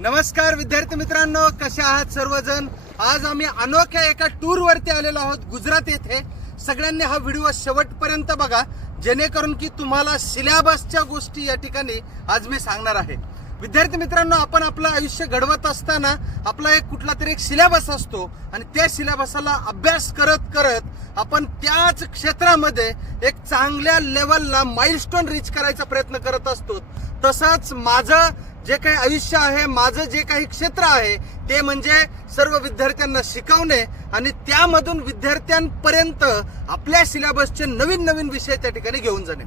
नमस्कार विद्यार्थी मित्रांनो कसे आहात सर्वजण? आज आम्ही अनोख्या एका टूर वरती आलेलो आहोत गुजरात येथे. सगळ्यांनी हा व्हिडिओ शेवटपर्यंत बघा जेणेकरून की तुम्हाला सिलेबसच्या गोष्टी या ठिकाणी आज मी सांगणार आहे. विद्यार्थी मित्रांनो आपण आपलं आयुष्य घडवत असताना आपला एक कुठला तरी एक सिलेबस असतो आणि त्या सिलेबसाला अभ्यास करत करत आपण त्याच क्षेत्रामध्ये एक चांगल्या लेवलला माइलस्टोन रीच करायचा प्रयत्न करत असतो. तसंच माझं जे काही आयुष्य आहे माझं जे काही क्षेत्र आहे ते म्हणजे सर्व विद्यार्थ्यांना शिकवणे आणि त्यामधून विद्यार्थ्यांपर्यंत आपल्या सिलेबसचे नवीन नवीन विषय त्या ठिकाणी घेऊन जाणे.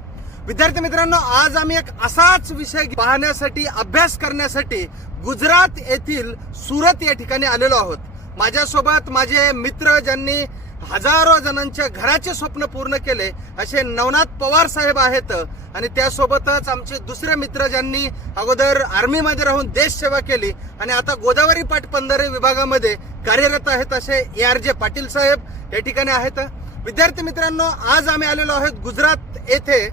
विद्यार्थी मित्रांनो आज आम्ही एक असाच विषय पाहण्यासाठी अभ्यास करण्यासाठी गुजरात येथील सुरत या ठिकाणी आलेलो आहोत. माझ्यासोबत माझे मित्र ज्यांनी हजारो जणांच्या घराचे स्वप्न पूर्ण केले असे नवनाथ पवार साहेब आहेत. आणि त्यासोबतच आमचे दुसरे मित्र ज्यांनी अगोदर आर्मीमध्ये राहून देश सेवा केली आणि आता गोदावरी पाटबंधारे विभागामध्ये कार्यरत आहेत असे ए आर जे पाटील साहेब या ठिकाणी आहेत. विद्यार्थी मित्रांनो आज आम्ही आलेलो आहोत गुजरात येथे.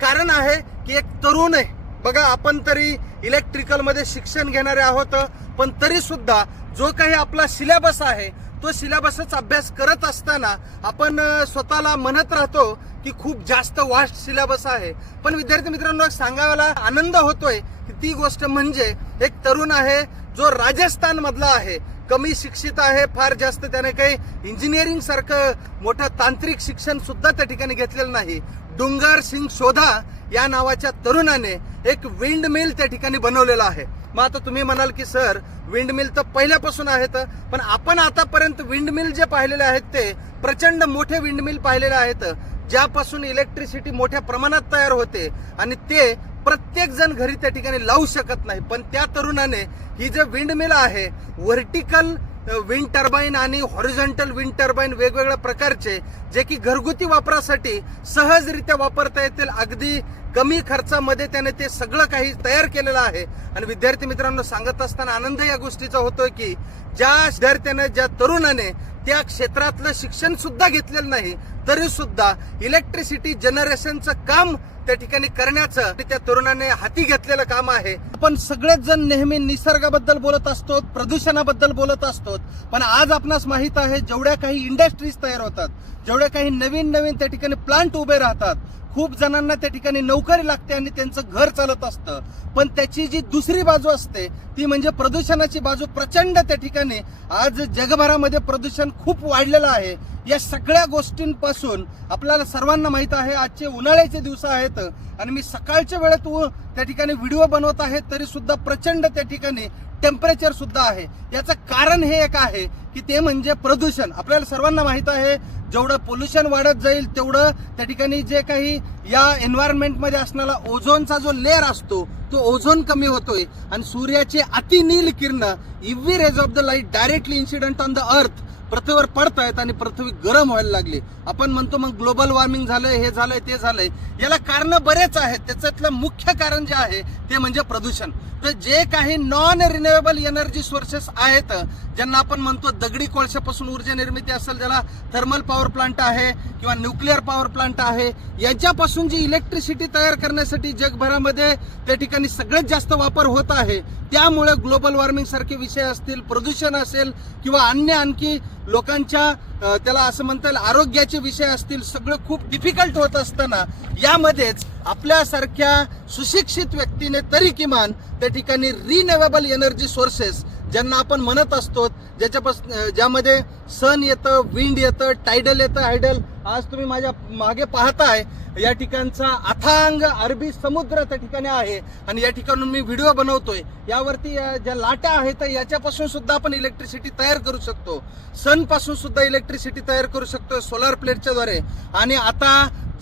कारण आहे की एक तरुण आहे. बघा आपण तरी इलेक्ट्रिकलमध्ये शिक्षण घेणारे आहोत पण तरी सुद्धा जो काही आपला सिलेबस आहे तो सिलेबसच अभ्यास करत असताना आपण स्वतःला म्हणत राहतो की खूप जास्त वास्ट सिलेबस आहे. पण विद्यार्थी मित्रांनो सांगायला आनंद होतोय की ती गोष्ट म्हणजे एक तरुण आहे जो राजस्थान मधला आहे. कमी शिक्षित आहे फार जास्त त्याने काही इंजिनिअरिंग सारखं मोठं तांत्रिक शिक्षण सुद्धा त्या ठिकाणी घेतलेलं नाही. डुंगर सिंग शोधा या नावाच्या तरुणाने एक विंड मिल त्या ठिकाणी बनवलेला आहे. मग आता तुम्ही म्हणाल की सर विंडमिल तर पहिल्यापासून आहेत पण आपण आतापर्यंत विंडमिल जे पाहिलेले आहेत ते प्रचंड मोठे विंडमिल पाहिलेले आहेत ज्यापासून इलेक्ट्रिसिटी मोठ्या प्रमाणात तयार होते आणि ते प्रत्येक जण घरी त्या ठिकाणी लावू शकत नाही. पण त्या तरुणाने ही जे विंडमिल आहे व्हर्टिकल विंड टर्बाईन आणि हॉरिझॉन्टल विंड टर्बाईन वेगवेगळ्या प्रकारचे जे की घरगुती वापरासाठी सहजरित्या वापरता येतील. अगदी कमी खर्चामध्ये त्याने ते सगळं काही तयार केलेलं आहे. आणि विद्यार्थी मित्रांनो सांगत असताना आनंद या गोष्टीचा होतोय की ज्या विद्यार्थ्याने ज्या तरुणाने त्या क्षेत्रातलं शिक्षण सुद्धा घेतलेलं नाही तरी सुद्धा इलेक्ट्रिसिटी जनरेशनचं काम त्या ठिकाणी करण्याचं ते त्या तरुणाने हाती घेतलेलं काम आहे. आपण सगळेच जण नेहमी निसर्गाबद्दल बोलत असतो प्रदूषणाबद्दल बोलत असतो पण आज आपणास माहीत आहे जेवढ्या काही इंडस्ट्रीज तयार होतात जेवढ्या काही नवीन नवीन त्या ठिकाणी प्लांट उभे राहतात खूप जणांना त्या ठिकाणी नोकरी लागते आणि त्यांचं घर चालत असतं. पण त्याची जी दुसरी बाजू असते ती म्हणजे प्रदूषणाची बाजू प्रचंड त्या ठिकाणी. आज जगभरामध्ये प्रदूषण खूप वाढलेलं आहे. या सगळ्या गोष्टींपासून आपल्याला सर्वांना माहीत आहे आजचे उन्हाळ्याचे दिवस आहेत आणि मी सकाळच्या वेळेत त्या ठिकाणी व्हिडिओ बनवत आहे तरी सुद्धा प्रचंड त्या ठिकाणी टेम्परेचर सुद्धा आहे. याचं कारण हे एक आहे की ते म्हणजे प्रदूषण. आपल्याला सर्वांना माहीत आहे जेवढं पोल्युशन वाढत जाईल तेवढं त्या ठिकाणी जे काही या एन्व्हायरमेंटमध्ये असणारा ओझोनचा जो लेअर असतो तो ओझोन कमी होतोय. आणि सूर्याचे अतिनील किरण UV rays of the light directly incident on the earth पृथ्वीवर पडत आहेत आणि पृथ्वी गरम व्हायला लागली. आपण म्हणतो मग ग्लोबल वॉर्मिंग झालंय हे झालंय ते झालंय. याला कारण बरेच आहेत. त्याच्यातलं मुख्य कारण जे आहे ते म्हणजे प्रदूषण. तर जे काही नॉन रिन्युएबल एनर्जी सोर्सेस आहेत ज्यांना आपण म्हणतो दगडी कोळशापासून ऊर्जा निर्मिती असेल ज्याला थर्मल पॉवर प्लांट आहे किंवा न्यूक्लिअर पॉवर प्लांट आहे याच्यापासून जी इलेक्ट्रिसिटी तयार करण्यासाठी जगभरामध्ये त्या ठिकाणी सगळ्यात जास्त वापर होत आहे त्यामुळे ग्लोबल वॉर्मिंग सारखे विषय असतील प्रदूषण असेल किंवा अन्य आणखी लोकांच्या त्याला असं म्हणता येईल आरोग्याचे विषय असतील सगळं खूप डिफिकल्ट होत असताना यामध्येच आपल्यासारख्या सुशिक्षित व्यक्तीने तरी किमान त्या ठिकाणी रिन्युएबल एनर्जी सोर्सेस ज्यांना आपण म्हणत असतो ज्याच्यापासून ज्यामध्ये सन येतं विंड येतं टायडल येतं हायडल आज तुम्ही माझ्या मागे पाहताय या ठिकाणचा अथांग अरबी समुद्र त्या ठिकाणी आहे. आणि या ठिकाणून मी व्हिडिओ बनवतोय. यावरती ज्या लाटा आहेत याच्यापासून सुद्धा आपण इलेक्ट्रिसिटी तयार करू शकतो. सनपासून सुद्धा इलेक्ट्रिसिटी तयार करू शकतो सोलार प्लेटच्या द्वारे. आणि आता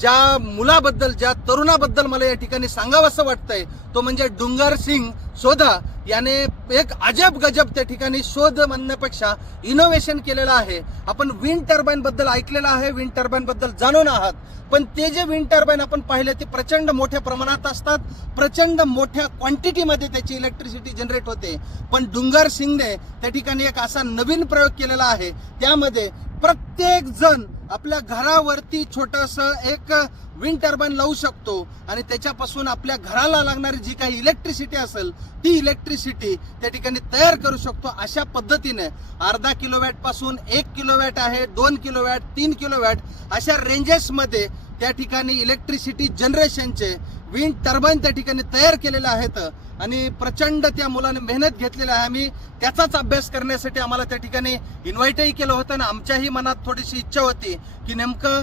ज्या मुलाबद्दल ज्या तरुणाबद्दल मला या ठिकाणी सांगावंसं वाटतंय तो म्हणजे डुंगर सिंग शोधा याने एक अजब गजब त्या ठिकाणी शोध म्हणण्यापेक्षा इनोव्हेशन केलेलं आहे. आपण विंड टर्बाईन बद्दल ऐकलेलं आहे विंड टर्बाईन बद्दल जाणून आहात. पण ते जे विंड टर्बाईन आपण पाहिले ते प्रचंड मोठ्या प्रमाणात असतात. प्रचंड मोठ्या क्वांटिटीमध्ये त्याची इलेक्ट्रिसिटी जनरेट होते. पण डुंगर सिंगने त्या ठिकाणी एक असा नवीन प्रयोग केलेला आहे. त्यामध्ये प्रत्येक जण आपल्या घरावरती छोटस एक विंड टर्बाईन लावू शकतो. आणि त्याच्यापासून आपल्या घराला लागणारी जी काही इलेक्ट्रिसिटी असेल ती इलेक्ट्रिसिटी त्या ठिकाणी तयार करू शकतो अशा पद्धतीने. अर्धा किलोवॅटपासून एक किलोवॅट आहे दोन किलोवॅट तीन किलोवॅट अशा रेंजेसमध्ये त्या ठिकाणी इलेक्ट्रिसिटी जनरेशनचे विंड टर्बाईन त्या ठिकाणी तयार केलेल्या आहेत आणि प्रचंड त्या मुलाने मेहनत घेतलेली आहे. आम्ही त्याचाच अभ्यास करण्यासाठी आम्हाला त्या ठिकाणी इन्व्हाइटही केलं होतं आणि आमच्याही मनात थोडीशी इच्छा होती की नेमकं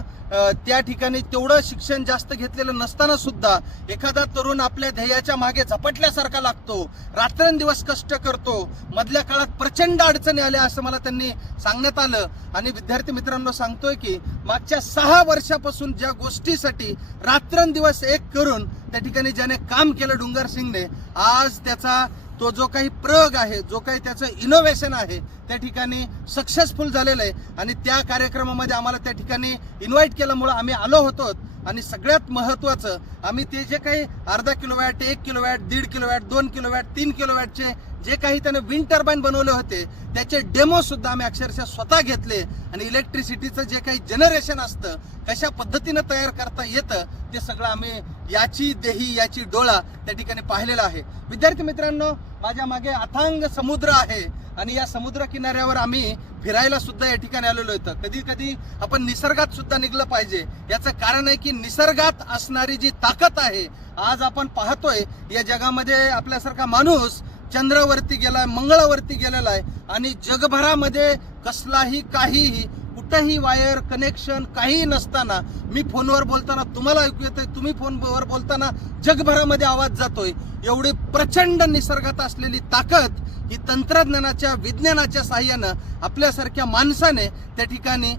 त्या ठिकाणी तेवढं शिक्षण जास्त घेतलेलं नसताना सुद्धा एखादा तरुण आपल्या ध्येयाच्या मागे झपटल्यासारखा लागतो रात्रंदिवस कष्ट करतो मधल्या काळात प्रचंड अडचणी आल्या असं मला त्यांनी सांगण्यात आलं. आणि विद्यार्थी मित्रांनो सांगतोय की मागच्या सहा वर्षापासून ज्या गोष्टीसाठी रात्रंदिवस एक करून त्या ठिकाणी ज्याने काम केलं डुंगर सिंगने आज त्याचा तो जो काही प्रयोग आहे जो काही त्याचं इनोव्हेशन आहे त्या ठिकाणी सक्सेसफुल झालेलं आहे. आणि त्या कार्यक्रमामध्ये आम्हाला त्या ठिकाणी इन्व्हाइट केल्यामुळं आम्ही आलो होतो. आणि सगळ्यात महत्वाचं आम्ही ते जे काही अर्धा किलोवॅट एक किलोवॅट दीड किलोवॅट दोन किलोवॅट तीन किलोवॅटचे जे काही त्याने विंड टर्बाईन बनवले होते त्याचे डेमो सुद्धा आम्ही अक्षरशः स्वतः घेतले. आणि इलेक्ट्रिसिटीचं जे काही जनरेशन असतं कशा पद्धतीनं तयार करता येतं ते सगळं आम्ही याची देही याची डोळा त्या ठिकाणी पाहिलेला आहे. विद्यार्थी मित्रांनो माझ्या मागे अथांग समुद्र आहे आणि या समुद्र किनाऱ्यावर आम्ही फिरायला सुद्धा या ठिकाणी आलेलो होतं कधी कधी आपण निसर्गात सुद्धा निघलं पाहिजे. याचं कारण आहे की निसर्गात असणारी जी ताकद आहे आज आपण पाहतोय या जगामध्ये आपल्यासारखा माणूस चंद्रावरती गेलाय मंगळावरती गेलेला आहे आणि जगभरामध्ये कसलाही काहीही कुठंही वायर कनेक्शन काही नसताना मी फोनवर बोलताना तुम्हाला ऐकू येतोय तुम्ही फोनवर बोलताना जगभरामध्ये आवाज जातोय. एवढी प्रचंड निसर्गात असलेली ताकद ही तंत्रज्ञानाच्या विज्ञानाच्या साह्यानं आपल्यासारख्या माणसाने त्या ठिकाणी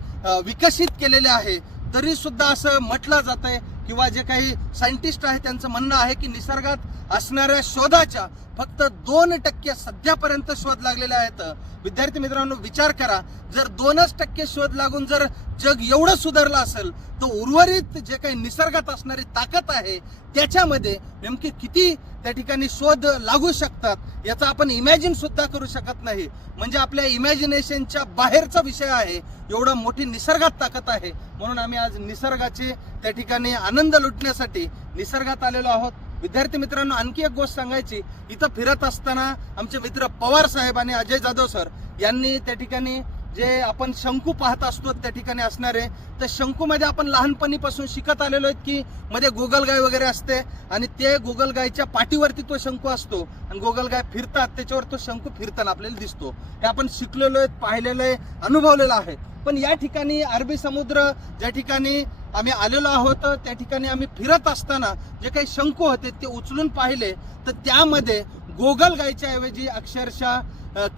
विकसित केलेले आहे. तरी सुद्धा असं म्हटलं जात आहे किंवा जे काही सायंटिस्ट आहे त्यांचं म्हणणं आहे की निसर्गात असणाऱ्या शोधाच्या फक्त दोन टक्के सध्यापर्यंत शोध लागलेले आहेत. विद्यार्थी मित्रांनो विचार करा. जर दोनच टक्के शोध लागून जर जग एवढं सुधारलं असेल तर उर्वरित जे काही निसर्गात असणारी ताकद आहे त्याच्यामध्ये नेमकी किती त्या ठिकाणी शोध लागू शकतात याचा आपण इमॅजिन सुद्धा करू शकत नाही. म्हणजे आपल्या इमॅजिनेशनच्या बाहेरचा विषय आहे एवढं मोठी निसर्गात ताकद आहे. म्हणून आम्ही आज निसर्गाचे त्या ठिकाणी आनंद लुटण्यासाठी निसर्गात आलेलो आहोत. विद्यार्थी मित्रांनो आणखी एक गोष्ट सांगायची. इथं फिरत असताना आमचे मित्र पवार साहेब आणि अजय जाधव सर यांनी त्या ठिकाणी जे आपण शंकू पाहत असतो त्या ठिकाणी असणारे तर शंकूमध्ये आपण लहानपणीपासून शिकत आलेलो आहेत की मध्ये गोगलगाय वगैरे असते आणि ते गोगलगायच्या पाठीवरती तो शंकू असतो आणि गोगलगाय फिरतात त्याच्यावर तो शंकू फिरताना आपल्याला दिसतो. हे आपण शिकलेलो आहेत पाहिलेलं आहे अनुभवलेलं आहे. पण या ठिकाणी अरबी समुद्र ज्या ठिकाणी आम्ही आलेलो आहोत त्या ठिकाणी आम्ही फिरत असताना जे काही शंकू होते ते उचलून पाहिले तर त्यामध्ये गोगलगायच्या ऐवजी अक्षरशः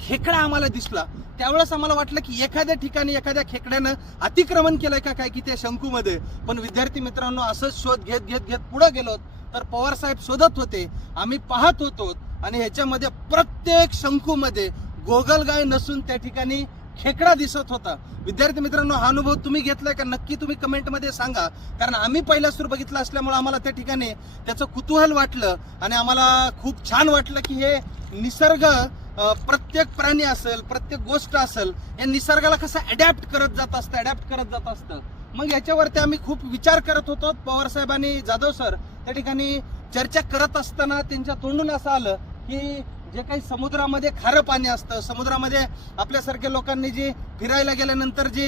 खेकडा आम्हाला दिसला. त्यावेळेस आम्हाला वाटलं की एखाद्या ठिकाणी एखाद्या खेकड्यानं अतिक्रमण केलंय का काय की त्या शंकूमध्ये. पण विद्यार्थी मित्रांनो असंच शोध घेत घेत घेत पुढे गेलो तर पवार साहेब शोधत होते. आम्ही पाहत होतो आणि ह्याच्यामध्ये प्रत्येक शंकूमध्ये गोगलगाय नसून त्या ठिकाणी खेकडा दिसत होता. विद्यार्थी मित्रांनो हा अनुभव तुम्ही घेतलाय का? नक्की तुम्ही कमेंटमध्ये सांगा. कारण आम्ही पहिला सूर बघितला असल्यामुळे आम्हाला त्या ठिकाणी त्याचं कुतूहल वाटलं आणि आम्हाला खूप छान वाटलं की हे निसर्ग प्रत्येक प्राणी असेल प्रत्येक गोष्ट असेल या निसर्गाला कसं अडॅप्ट करत जात असतं अडॅप्ट करत जात असतं. मग याच्यावरती आम्ही खूप विचार करत होतो. पवार साहेब आणि जाधव सर त्या ठिकाणी चर्चा करत असताना त्यांच्या तोंडून असं आलं की जे काही समुद्रामध्ये खारं पाणी असतं समुद्रामध्ये आपल्यासारख्या लोकांनी जी फिरायला गेल्यानंतर जी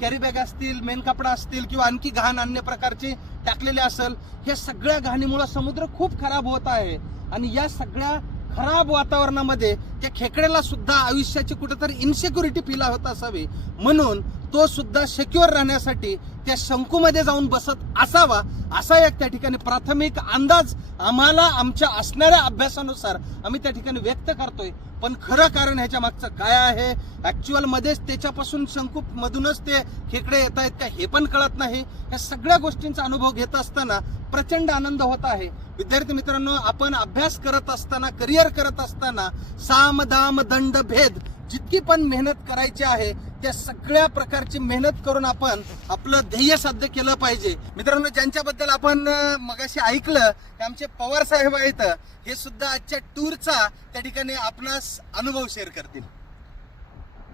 कॅरी बॅग असतील मेन कपडा असतील किंवा आणखी घाण अन्य प्रकारची टाकलेले असेल या सगळ्या घाणीमुळे समुद्र खूप खराब होत आहे. आणि या सगळ्या खराब वातावरणामध्ये त्या खेकड्याला सुद्धा आयुष्याची कुठेतरी इन्सिक्युरिटी फिला होत असावी. म्हणून तो सुद्धा सेक्युअर राहण्यासाठी त्या शंकूमध्ये जाऊन बसत असावा असा एक त्या ठिकाणी प्राथमिक अंदाज आम्हाला आमच्या असणाऱ्या अभ्यासानुसार आम्ही त्या ठिकाणी व्यक्त करतोय. पण खरं कारण ह्याच्या मागचं काय आहे? ऍक्च्युअल मध्येच त्याच्यापासून शंकू मधूनच ते खेकडे येत आहेत का हे पण कळत नाही. या सगळ्या गोष्टींचा अनुभव घेत असताना प्रचंड आनंद होत आहे. विद्यार्थी मित्रांनो आपण अभ्यास करत असताना करिअर करत असताना साम दाम दंड भेद जितकी पण मेहनत करायची आहे त्या सगळ्या प्रकारची मेहनत करून आपण आपलं ध्येय साध्य केलं पाहिजे. मित्रांनो ज्यांच्याबद्दल आपण मगाशी ऐकलं ते आमचे पवार साहेब आहेत हे सुद्धा आजच्या टूरचा त्या ठिकाणी आपणास अनुभव शेअर करतील.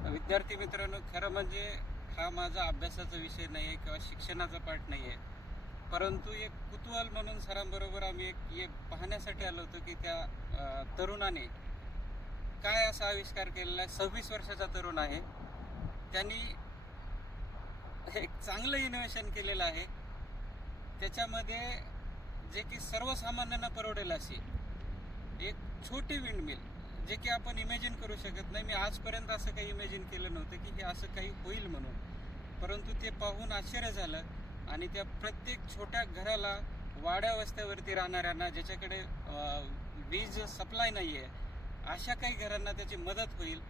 विद्यार्थी मित्रांनो खरं म्हणजे हा माझा अभ्यासाचा विषय नाही आहे किंवा शिक्षणाचा पाठ नाही आहे परंतु एक कुतूहल म्हणून सरांबरोबर आम्ही एक एक पाहण्यासाठी आलो होतो की त्या तरुणाने काय असा आविष्कार केलेला? आहे सव्वीस वर्षाचा तरुण आहे. त्यांनी एक चांगलं इनोव्हेशन केलेलं आहे. त्याच्यामध्ये जे की सर्वसामान्यांना परवडेल अशी एक छोटी विंडमिल जे की आपण इमॅजिन करू शकत नाही. मी आजपर्यंत असं काही इमॅजिन केलं नव्हतं की हे असं काही होईल म्हणून. परंतु ते पाहून आश्चर्य झालं आणि त्या प्रत्येक छोट्या घराला वाड्या वस्त्यावरती राहणाऱ्यांना ज्याच्याकडे वीज सप्लाय नाही आहे अशा काही घरांना त्याची मदत होईल.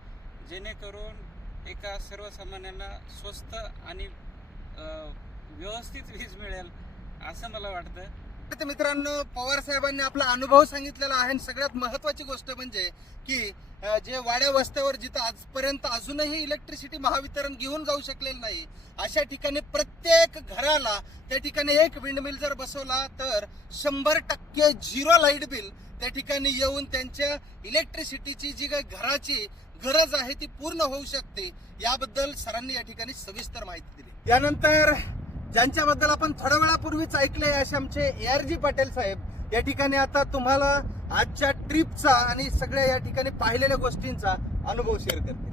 जेणेकरून एका सर्वसामान्यांना स्वस्त आणि व्यवस्थित वीज मिळेल असं मला वाटतं. तर मित्रांनो पवार साहेबांनी आपला अनुभव सांगितलेला आहे. आणि सगळ्यात महत्वाची गोष्ट म्हणजे की जे वाड्या वस्त्यावर जिथं आजपर्यंत अजूनही इलेक्ट्रिसिटी महावितरण घेऊन जाऊ शकलेलं नाही अशा ठिकाणी प्रत्येक घराला त्या ठिकाणी एक विंडमिल जर बसवला तर शंभर टक्के झिरो लाइट बिल त्या ठिकाणी येऊन त्यांच्या इलेक्ट्रिसिटीची जी काही घराची गरज आहे ती पूर्ण होऊ शकते याबद्दल सरांनी या ठिकाणी सविस्तर माहिती दिली. यानंतर ज्यांच्याबद्दल आपण थोड्या वेळापूर्वीच ऐकले असे आमचे ए आर जी पाटील साहेब या ठिकाणी आता तुम्हाला आजच्या ट्रिपचा आणि सगळ्या या ठिकाणी पाहिलेल्या गोष्टींचा अनुभव शेअर करतील.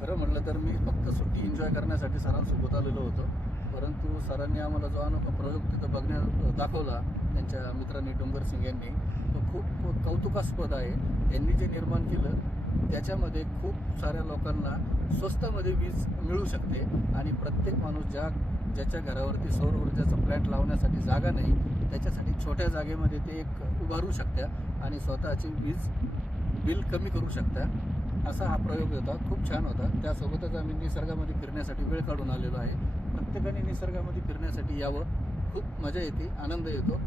खरं म्हटलं तर मी फक्त सुट्टी एन्जॉय करण्यासाठी सरांसोबत आलेलो होतो परंतु सरांनी आम्हाला जो अनोखा प्रयोग तिथं बघण्या दाखवला त्यांच्या मित्रांनी डोंगर सिंग यांनी तो खूप कौतुकास्पद आहे. यांनी जे निर्माण केलं त्याच्यामध्ये खूप साऱ्या लोकांना स्वस्तामध्ये वीज मिळू शकते आणि प्रत्येक माणूस ज्या ज्याच्या घरावरती सौर ऊर्जाचा प्लॅन्ट लावण्यासाठी जागा नाही त्याच्यासाठी छोट्या जागेमध्ये ते एक उभारू शकत्या आणि स्वतःची वीज बिल कमी करू शकता असा हा प्रयोग होता खूप छान होता. त्यासोबतच आम्ही निसर्गामध्ये फिरण्यासाठी वेळ काढून आलेलो आहे. प्रत्येकाने निसर्गामध्ये फिरण्यासाठी यावं. खूप मजा येते आनंद येतो.